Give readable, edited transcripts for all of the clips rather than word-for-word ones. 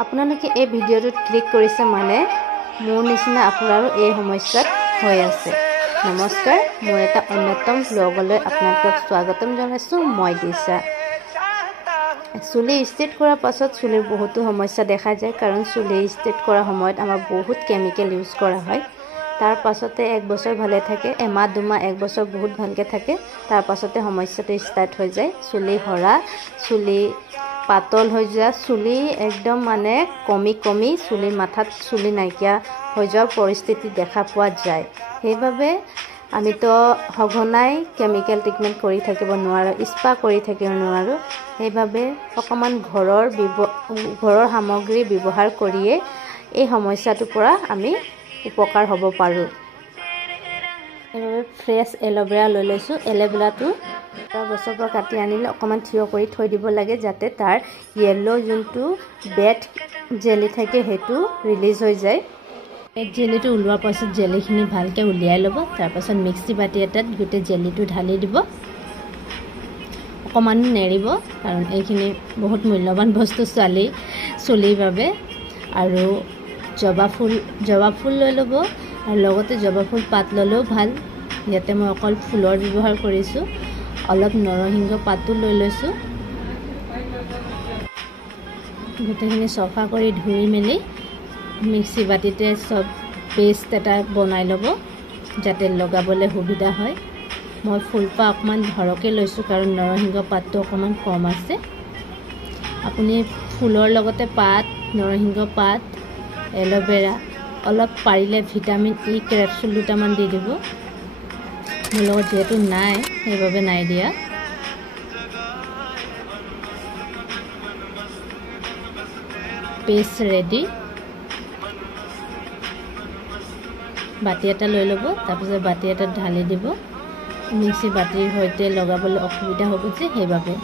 আপোনালোকে এই ভিডিঅ'টোত ক্লিক কৰিছে মানে মোৰ নিচিনা আপোনাৰো এই সমস্যাত হৈ আছে। নমস্কাৰ, মোৰ এটা অন্যতম ব্লগলৈ আপোনালোকক স্বাগতম জনাইছোঁ। মই দিশা। চুলি ষ্ট্ৰেট কৰাৰ পাছত চুলিৰ বহুতো সমস্যা দেখা যায়, কাৰণ চুলি ষ্ট্ৰেট কৰাৰ সময়ত আমাৰ বহুত কেমিকেল ইউজ কৰা হয়। তাৰ পাছতে এক বছৰ ভালে থাকে, এমাহ দুমাহ এক বছৰ বহুত ভালকৈ থাকে। তাৰ পাছতে সমস্যাটো ষ্টাৰ্ট হৈ যায়, চুলি সৰা, চুলি পাতল হৈ যোৱা, চুলি একদম মানে কমি চুলিৰ মাথাত চুলি নাইকিয়া হৈ যোৱাৰ পৰিস্থিতি দেখা পোৱা যায়। সেইবাবে আমিতো সঘনাই কেমিকেল ট্ৰিটমেণ্ট কৰি থাকিব নোৱাৰোঁ, স্পা কৰি থাকিব নোৱাৰোঁ। সেইবাবে অকণমান ঘৰৰ সামগ্ৰী ব্যৱহাৰ কৰিয়ে এই সমস্যাটোৰ পৰা আমি উপকাৰ হ'ব পাৰোঁ। সেইবাবে ফ্ৰেছ এল'ভেৰা লৈ লৈছোঁ। এল'ভেৰাটো গছৰ পৰা কাটি আনিলে অকণমান থিয় কৰি থৈ দিব লাগে, যাতে তাৰ য়েল্ল' যোনটো বেড জেলি থাকে সেইটো ৰিলিজ হৈ যায়। বেড জেলিটো ওলোৱাৰ পাছত জেলিখিনি ভালকৈ উলিয়াই ল'ব। তাৰপাছত মিক্সি বাতি এটাত গোটেই জেলিটো ঢালি দিব, অকণমান নেৰিব, কাৰণ এইখিনি বহুত মূল্যৱান বস্তু চুলিৰ বাবে। আৰু জবা ফুল লৈ ল'ব, আৰু লগতে জবা ফুল পাত ল'লেও ভাল। ইয়াতে মই অকল ফুলৰ ব্যৱহাৰ কৰিছোঁ। অলপ নৰসিংহ পাতো লৈ লৈছোঁ। গোটেইখিনি চফা কৰি ধুই মেলি মিক্সি বাতিতে চব পেষ্ট এটা বনাই ল'ব, যাতে লগাবলৈ সুবিধা হয়। মই ফুলপাহ অকণমান সৰহকৈ লৈছোঁ, কাৰণ নৰসিংহ পাতটো অকণমান কম আছে। আপুনি ফুলৰ লগতে পাত, নৰসিংহ পাত, এল'ভেৰা, অলপ পাৰিলে ভিটামিন ই কেপচুল দুটামান দি দিব। মোৰ লগত যিহেতু নাই, সেইবাবে নাই দিয়া। Paste ready. বাতি এটা লৈ ল'ব, তাৰপিছত বাতি এটাত ঢালি দিব। মিক্সি বাতিৰ সৈতে লগাবলৈ অসুবিধা হ'ব যে, সেইবাবে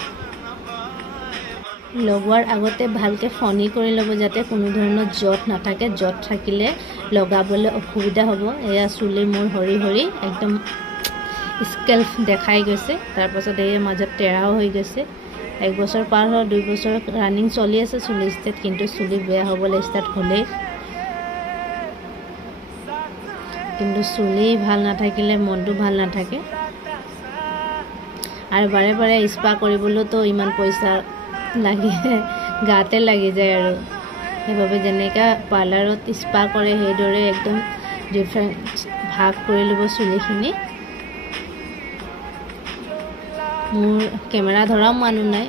লগোৱাৰ আগতে ভালকৈ ফণি কৰি ল'ব, যাতে কোনো ধৰণৰ জট নাথাকে। জট থাকিলে লগাবলৈ অসুবিধা হ'ব। এয়া চুলি মোৰ সৰি একদম স্কেল্ফ দেখাই গৈছে। তাৰপাছত এয়া মাজত টেৰাও হৈ গৈছে। এক বছৰ পাৰ হ'ল, 2 বছৰ ৰানিং চলি আছে চুলি ষ্টেট, কিন্তু চুলি বেয়া হ'বলৈ ষ্টাৰ্ট হ'লেই। কিন্তু চুলি ভাল নাথাকিলে মনটো ভাল নাথাকে। আৰু বাৰে বাৰে স্পা কৰিবলৈতো ইমান পইচা লাগে, গাতে লাগি যায়। আৰু সেইবাবে যেনেকৈ পাৰ্লাৰত স্পা কৰে, সেইদৰে একদম ডিফাৰেণ্ট ভাগ কৰি ল'ব চুলিখিনি। মোৰ কেমেৰা ধৰাও মানুহ নাই।